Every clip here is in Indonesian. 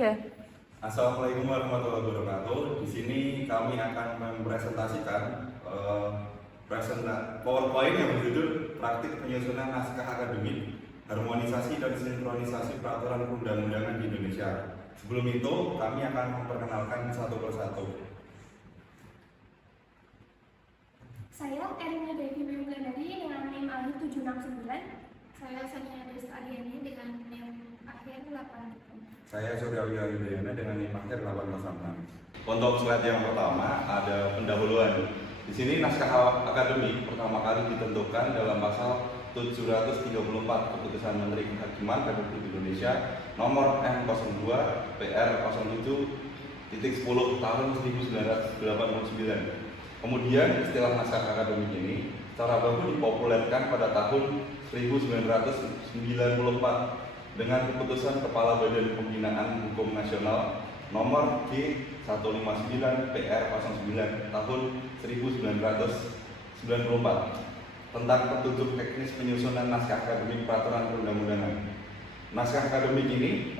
Olahraga. Assalamualaikum warahmatullahi wabarakatuh. Di sini kami akan mempresentasikan PowerPoint yang berjudul Praktik Penyusunan Naskah Akademik, Harmonisasi dan Sinkronisasi Peraturan Perundang-undangan di Indonesia. Sebelum itu, kami akan memperkenalkan satu persatu. Saya Erina Devi Memulandari dengan NIM akhir 769. Saya Sania Desta Adiani dengan NIM akhir 8. Saya Suryawiya Yudayana dengan NIM akhir 806. Untuk slide yang pertama ada pendahuluan. Di sini naskah akademik pertama kali ditentukan dalam pasal 734 Keputusan Menteri Kehakiman Republik Indonesia nomor M02 PR 07.10 tahun 1989. Kemudian istilah naskah akademik ini secara baku dipopulerkan pada tahun 1994 dengan keputusan Kepala Badan Pembinaan Hukum Nasional nomor G159 PR 09 tahun 1994 tentang petunjuk teknis penyusunan naskah akademik peraturan perundang-undangan. Naskah akademik ini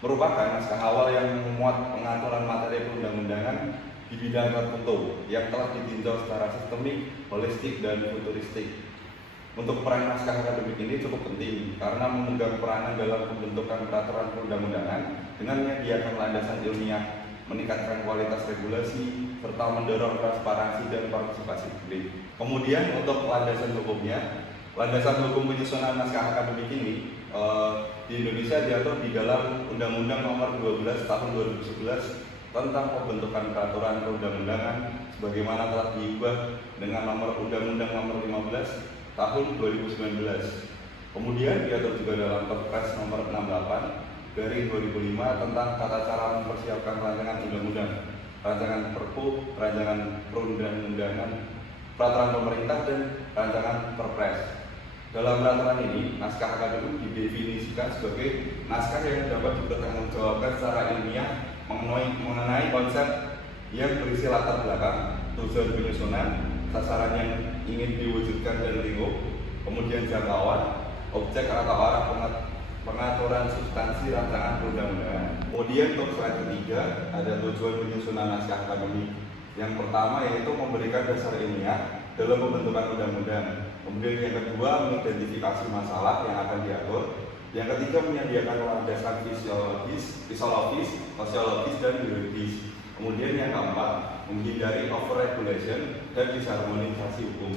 merupakan naskah awal yang memuat pengaturan materi perundang-undangan di bidang tertentu yang telah ditinjau secara sistemik, holistik, dan futuristik. Untuk peran naskah akademik ini cukup penting karena memegang peranan dalam pembentukan peraturan perundang-undangan dengan menyediakan landasan ilmiah, meningkatkan kualitas regulasi, serta mendorong transparansi dan partisipasi publik. Kemudian untuk landasan hukumnya, landasan hukum penyusunan naskah akademik ini di Indonesia diatur di dalam Undang-Undang Nomor 12 Tahun 2011 tentang pembentukan peraturan perundang-undangan sebagaimana telah diubah dengan Nomor Undang-Undang Nomor 15 Tahun 2019. Kemudian diatur juga dalam Perpres Nomor 68/2005 tentang tata cara mempersiapkan rancangan undang-undang, rancangan Perpu, rancangan perundang-undangan, peraturan pemerintah, dan rancangan Perpres. Dalam peraturan ini, naskah akademik didefinisikan sebagai naskah yang dapat dipertanggungjawabkan secara ilmiah mengenai konsep yang berisi latar belakang, tujuan penyusunan, sasaran yang ingin diwujudkan dan lingkup, kemudian jangkauan, objek atau arah pengaturan substansi rancangan perundang-undangan. Kemudian untuk slide ketiga ada tujuan penyusunan naskah akademik. Yang pertama yaitu memberikan dasar ilmiah dalam pembentukan undang-undang. Kemudian yang kedua mengidentifikasi masalah yang akan diatur. Yang ketiga menyediakan landasan fisiologis, sosiologis, dan biologis. Kemudian yang keempat menghindari overregulation dan disharmonisasi hukum.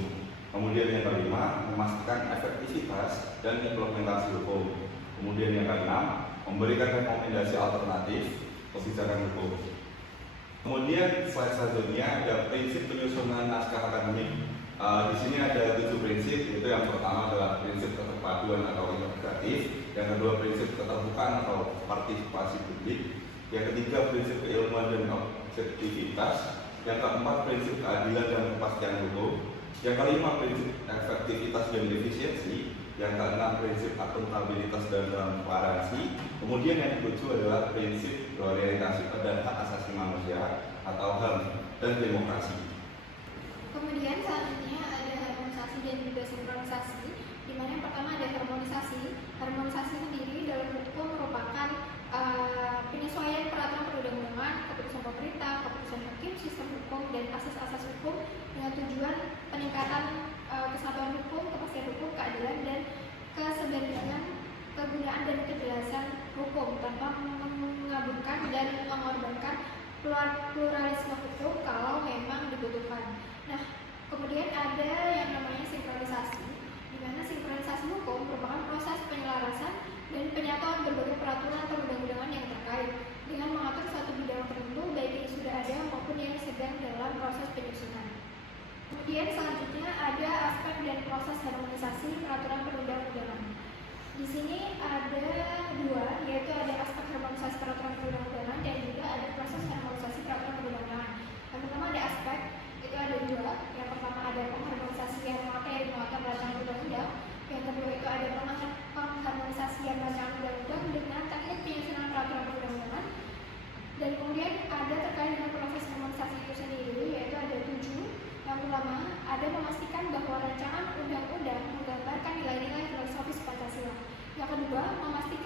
Kemudian yang kelima memastikan efektivitas dan implementasi hukum. Kemudian yang keenam memberikan rekomendasi alternatif kebijakan hukum. Kemudian slide selanjutnya ada prinsip penyusunan naskah akademik. Di sini ada 7 prinsip, yaitu yang pertama adalah prinsip keterpaduan atau integratif, yang kedua prinsip keterbukaan atau partisipasi publik, yang ketiga prinsip keilmuan dan objektivitas, yang keempat prinsip keadilan dan kepastian hukum, yang kelima prinsip efektivitas dan efisiensi, yang keenam prinsip akuntabilitas dan transparansi, kemudian yang ketujuh adalah prinsip berorientasi pada hak asasi manusia atau HAM dan demokrasi. Kemudian selanjutnya ada harmonisasi dan juga sinkronisasi, di mana yang pertama ada harmonisasi. Harmonisasi sendiri dalam hukum merupakan penyesuaian peraturan perundang-undangan, keputusan pemerintah, keputusan hakim, sistem hukum, dan asas-asas hukum dengan tujuan peningkatan kesatuan hukum, kepastian hukum, keadilan, dan kesebandingan kegunaan dan kejelasan hukum tanpa mengabaikan dan mengorbankan pluralisme hukum kalau memang dibutuhkan. Nah, kemudian ada yang namanya sinkronisasi, di mana sinkronisasi hukum merupakan proses penyelarasan dan penyatuan berbagai peraturan perundang-undangan yang terkait dengan mengatur suatu bidang tertentu baik yang sudah ada maupun yang sedang dalam proses penyusunan. Kemudian selanjutnya ada aspek dan proses harmonisasi peraturan perundang-undangan. Di sini ada dua, yaitu ada aspek harmonisasi peraturan perundang-undangan dan juga ada proses harmonisasi peraturan perundang-undangan. Yang pertama ada aspek, itu ada dua. Yang pertama ada pengharmonisasian materi muatan rancangan undang-undang. Yang kedua itu ada pengharmonisasian rancangan undang-undang dengan teknik penyusunan peraturan perundang-undangan. Dan kemudian ada terkait dengan proses harmonisasi itu sendiri, yaitu ada 7. Yang pertama, ada memastikan bahwa rancangan undang-undang menggambarkan nilai-nilai filosofis Pancasila. Yang kedua, memastikan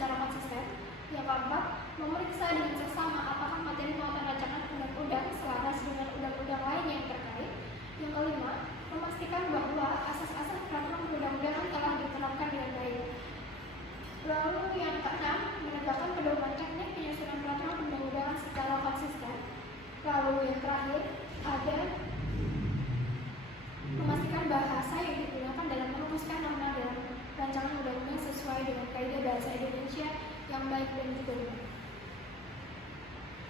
secara konsisten. Yang keempat, memeriksa dengan seksama apakah materi muatan rancangan undang-undang selaras dengan undang-undang lain yang terkait. Yang kelima, memastikan bahwa asas-asas peraturan perundang-undangan telah diterapkan dengan baik. Lalu yang keenam, menegakkan pedoman teknik penyusunan peraturan perundang-undangan secara konsisten. Lalu yang terakhir, ada memastikan bahasa yang digunakan dalam merumuskan norma dalam rancangan undang-undang sesuai dengan kaidah bahasa Indonesia yang baik dan juga benar.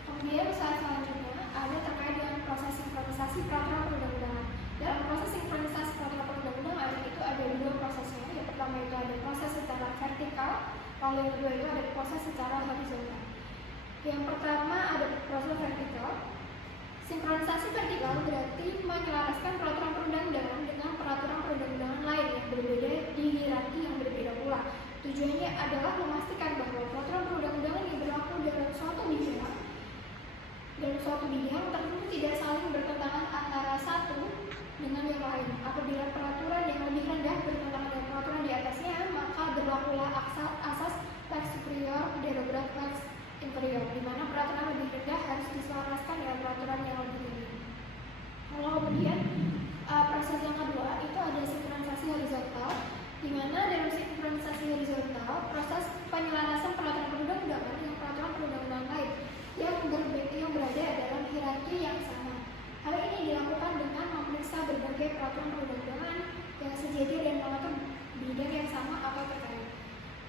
Kemudian usaha selanjutnya ada terkait dengan proses sinkronisasi peraturan perundang-undangan. Dalam proses sinkronisasi peraturan perundang-undangan itu ada dua prosesnya. Yang pertama itu ada proses secara vertikal, lalu yang kedua itu ada proses secara horizontal. Yang pertama ada proses vertikal. Sinkronisasi vertikal berarti menyelaraskan peraturan perundang-undangan dengan peraturan perundang-undangan lain yang berbeda di hierarki yang berbeda pula. Tujuannya adalah memastikan bahwa peraturan perundang-undangan yang berlaku dalam suatu bidang tertentu tidak saling bertentangan antara satu dengan yang lain. Apabila peraturan yang lebih rendah bertentangan dengan peraturan di atasnya, maka berlakulah asas lex superior derogat lex inferior, di mana peraturan lebih rendah harus diselaraskan dengan peraturan yang lebih tinggi. Lalu kemudian proses yang kedua itu ada sinkronisasi horizontal, di mana dalam sinkronisasi horizontal proses penyelarasan peraturan perundang-undangan dengan peraturan perundang-undangan lain yang berada dalam hierarki yang sama. Hal ini dilakukan dengan memeriksa berbagai peraturan perundang-undangan yang sejajar dan mengatur bidang yang sama atau terkait.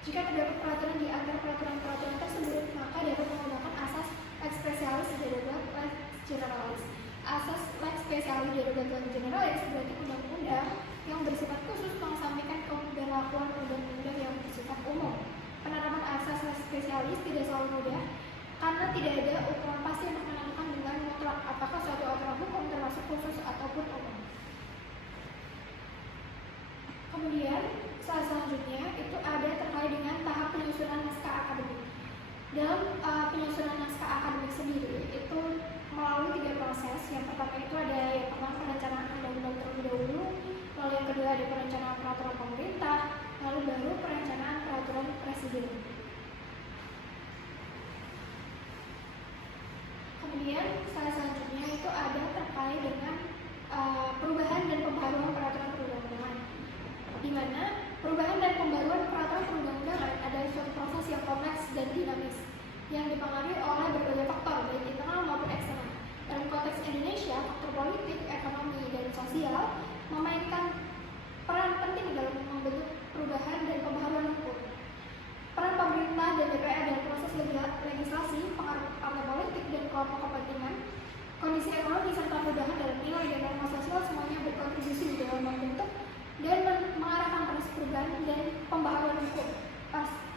Jika terdapat peraturan di antara peraturan-peraturan tersebut, maka dapat menggunakan asas lex specialis derogat lex generalis. Asas lex specialis derogat lex generalis berarti undang-undang yang bersifat khusus mengesampingkan pemberlakuan undang-undang yang bersifat umum. Penerapan asas lex specialis tidak selalu mudah karena tidak ada ukuran pasti untuk menentukan dengan mutlak apakah suatu aturan hukum termasuk khusus ataupun umum. Kemudian selanjutnya itu ada terkait dengan tahap penyusunan naskah akademik. Dalam penyusunan naskah akademik sendiri itu melalui 3 proses. Yang pertama itu ada yang pertama perencanaan undang-undang terlebih dahulu, lalu yang kedua ada perencanaan peraturan pemerintah, lalu baru perencanaan peraturan presiden. Kemudian selanjutnya itu ada terkait dengan perubahan dan pembaruan peraturan perundang-undangan, di mana perubahan dan pembaruan peraturan perundang-undangan adalah suatu proses yang kompleks dan dinamis yang dipengaruhi oleh berbagai faktor baik internal maupun eksternal. Dalam konteks Indonesia, faktor politik, ekonomi, dan sosial memainkan peran penting dalam membentuk perubahan dan pembaruan hukum. Peran pemerintah dan DPR dalam proses legislasi, pengaruh partai politik dan kelompok kepentingan, kondisi ekonomi serta perubahan dalam nilai dan norma sosial semuanya berkontribusi dalam membentuk dan mengarahkan proses perubahan dan pembaharuan hukum.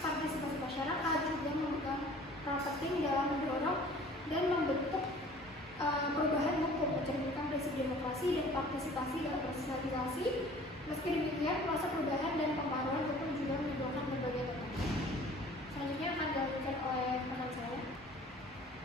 Partisipasi masyarakat juga memegang peran penting dalam mendorong dan membentuk perubahan hukum, mencerminkan prinsip demokrasi dan partisipasi dalam proses legislasi. Meski demikian, proses perubahan dan pembaharuan hukum juga menimbulkan berbagai tantangan. Selanjutnya akan dilanjutkan oleh teman saya.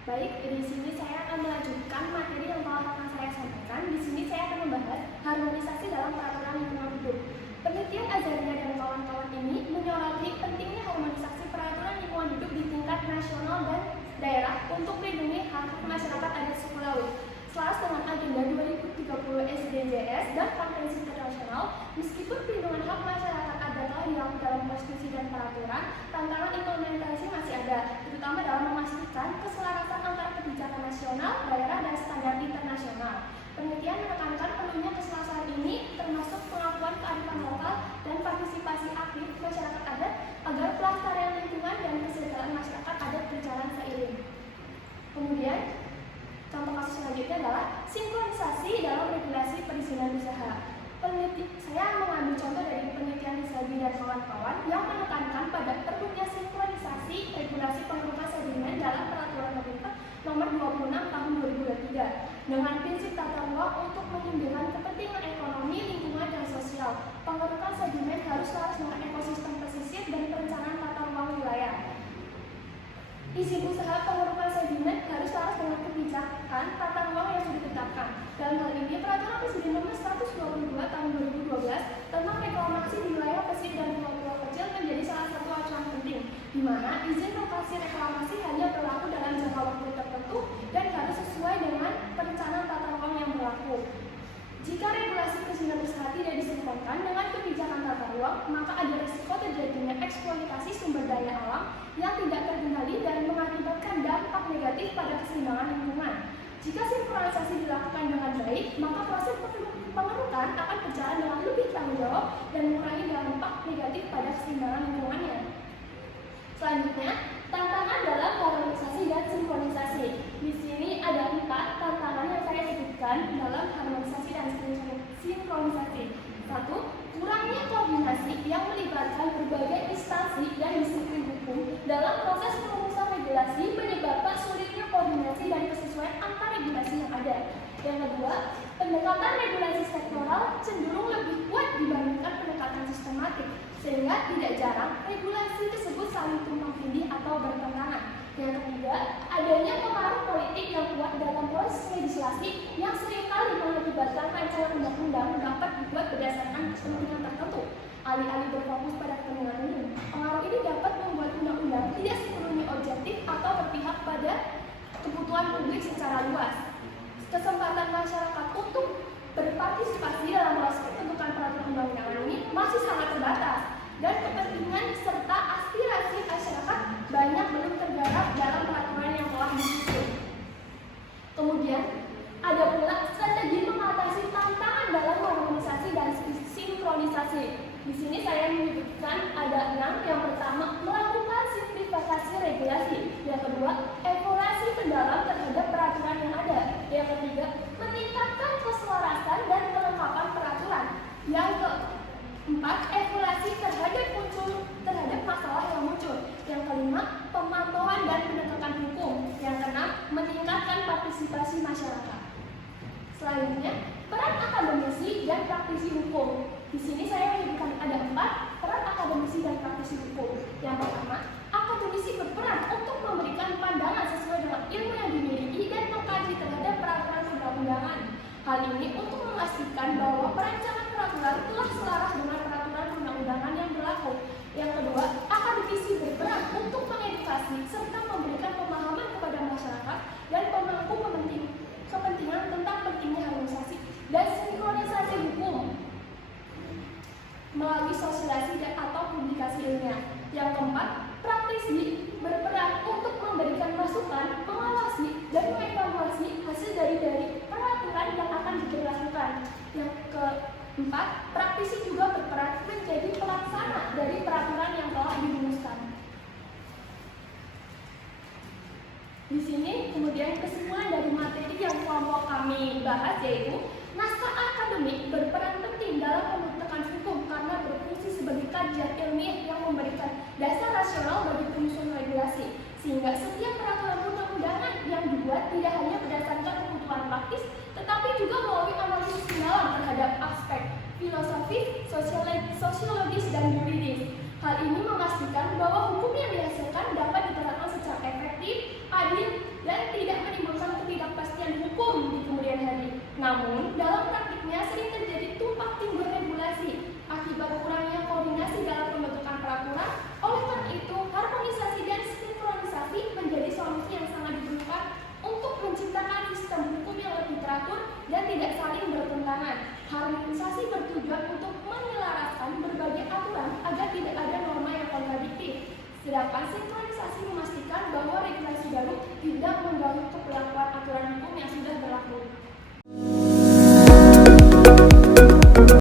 Baik, di sini saya akan melanjutkan materi yang telah akan saya sampaikan. Di sini saya akan membahas harmonisasi dalam peraturan lingkungan hidup. Penelitian Azalia dan kawan-kawan ini menyoroti pentingnya harmonisasi peraturan lingkungan hidup di tingkat nasional dan daerah untuk melindungi hak masyarakat adat suku Laut. Selaras dengan agenda 2030 SDGs dan konvensi internasional, meskipun perlindungan hak masyarakat adat telah dilakukan dalam konstitusi dan peraturan, tantangan implementasi masih ada, terutama dalam memastikan keselarasan antara kebijakan nasional, daerah, dan standar internasional. Penelitian menekankan perlunya keselarasan ini termasuk pengakuan kearifan lokal dan partisipasi aktif masyarakat adat agar pelestarian lingkungan dan kesejahteraan masyarakat adat berjalan seiring. Kemudian, contoh kasus selanjutnya adalah sinkronisasi dalam regulasi perizinan usaha. Saya mengambil contoh dari penelitian Rizaldi dan kawan-kawan yang menekankan pada perlunya sinkronisasi regulasi pengerukan sedimen dalam peraturan pemerintah nomor 26 tahun 2023 dengan prinsip tata ruang untuk menyeimbangkan kepentingan ekonomi, lingkungan, dan sosial. Pengerukan sedimen harus selaras dengan ekosistem pesisir dan perencanaan tata ruang wilayah. Izin usaha pengerukan sedimen harus selaras dengan kebijakan tata ruang yang sudah ditetapkan. Dalam hal ini, Peraturan Presiden Nomor 122 Tahun 2012 tentang reklamasi di wilayah pesisir dan pulau-pulau kecil menjadi salah satu acuan penting, di mana izin lokasi reklamasi hanya berlaku dalam jangka waktu tertentu dan harus sesuai dengan perencanaan tata ruang yang berlaku. Jika regulasi kesehatan usaha tidak disinkronkan dengan kebijakan tata ruang, maka ada risiko terjadinya eksploitasi sumber daya alam yang tidak terkendali dan mengakibatkan dampak negatif pada keseimbangan lingkungan. Jika sinkronisasi dilakukan dengan baik, maka proses pengerukan akan berjalan dengan lebih tanggung jawab dan mengurangi dampak negatif pada keseimbangan lingkungannya. Selanjutnya, tantangan dalam harmonisasi dan sinkronisasi. Di sini ada 4 tantangan yang saya sebutkan dalam harmonisasi dan sinkronisasi. 1. Kurangnya koordinasi yang melibatkan berbagai instansi dan disiplin hukum dalam proses perumusan regulasi menyebabkan sulitnya koordinasi dan kesesuaian antar regulasi yang ada. Yang kedua, pendekatan regulasi sektoral cenderung lebih kuat dibandingkan pendekatan sistematik, sehingga tidak jarang regulasi tersebut saling tumpang tindih atau bertentangan. Yang ketiga, adanya pengaruh politik yang kuat dalam proses legislasi yang seringkali mengakibatkan rancangan undang-undang dapat dibuat berdasarkan kepentingan tertentu. Alih-alih berfokus pada kepentingan umum, pengaruh ini dapat membuat undang-undang tidak sepenuhnya objektif atau berpihak pada kebutuhan publik secara luas. Kesempatan masyarakat untuk berpartisipasi dalam proses pembentukan peraturan undang-undangan ini masih sangat terbatas, dan kepentingan serta aspirasi masyarakat banyak belum tergarap dalam peraturan yang telah disusun. Kemudian, ada pula strategi mengatasi tantangan dalam harmonisasi dan sinkronisasi. Di sini saya menyebutkan ada 6. Yang pertama, melakukan simplifikasi regulasi. Yang kedua, evaluasi mendalam terhadap peraturan yang ada. Yang ketiga, meningkatkan keselarasan dan kelengkapan peraturan. Yang keempat, evaluasi terhadap masalah yang muncul. Yang kelima, pemantauan dan penegakan hukum. Yang keenam, meningkatkan partisipasi masyarakat. Selanjutnya, peran akademisi dan praktisi hukum. Di sini saya menyebutkan ada 4 peran akademisi dan praktisi hukum. Yang pertama, akademisi berperan untuk memberikan pandangan sesuai dengan ilmu yang dimiliki dan mengkaji terhadap peraturan undang-undangan. Hal ini untuk memastikan bahwa perancangan peraturan telah selaras dengan peraturan undang-undangan yang berlaku. Yang kedua, akademisi berperan untuk mengedukasi serta memberikan pemahaman kepada masyarakat dan pemangku kepentingan tentang pentingnya harmonisasi dan sinkronisasi hukum melalui sosialisasi dan atau publikasi ilmiah. Yang keempat, praktisi berperan untuk memberikan masukan, mengawasi, dan mengevaluasi hasil dari peraturan yang akan diberlakukan. Yang keempat, praktisi juga berperan menjadi pelaksana dari peraturan yang telah dirumuskan. Di sini kemudian kesimpulan dari materi yang kelompok kami bahas yaitu naskah akademik berperan penting dalam pembentukan hukum karena berfungsi sebagai kajian ilmiah yang memberikan dasar rasional bagi penyusunan regulasi, sehingga setiap peraturan undang-undangan yang dibuat tidak hanya berdasarkan kebutuhan praktis, tetapi juga melalui analisis mendalam terhadap aspek filosofis, sosiologis, dan yuridis. Hal ini memastikan bahwa hukum yang dihasilkan dapat diterapkan secara efektif, adil, dan tidak menimbulkan ketidakpastian hukum di kemudian hari. Namun, dalam praktiknya sering terjadi tumpang tindih regulasi akibat kurangnya koordinasi dalam pembentukan peraturan. Oleh karena itu, harmonisasi dan sinkronisasi menjadi solusi yang sangat diperlukan untuk menciptakan sistem hukum yang lebih teratur dan tidak saling bertentangan. Harmonisasi bertujuan untuk menyelaraskan berbagai aturan agar tidak ada norma yang kontradiktif.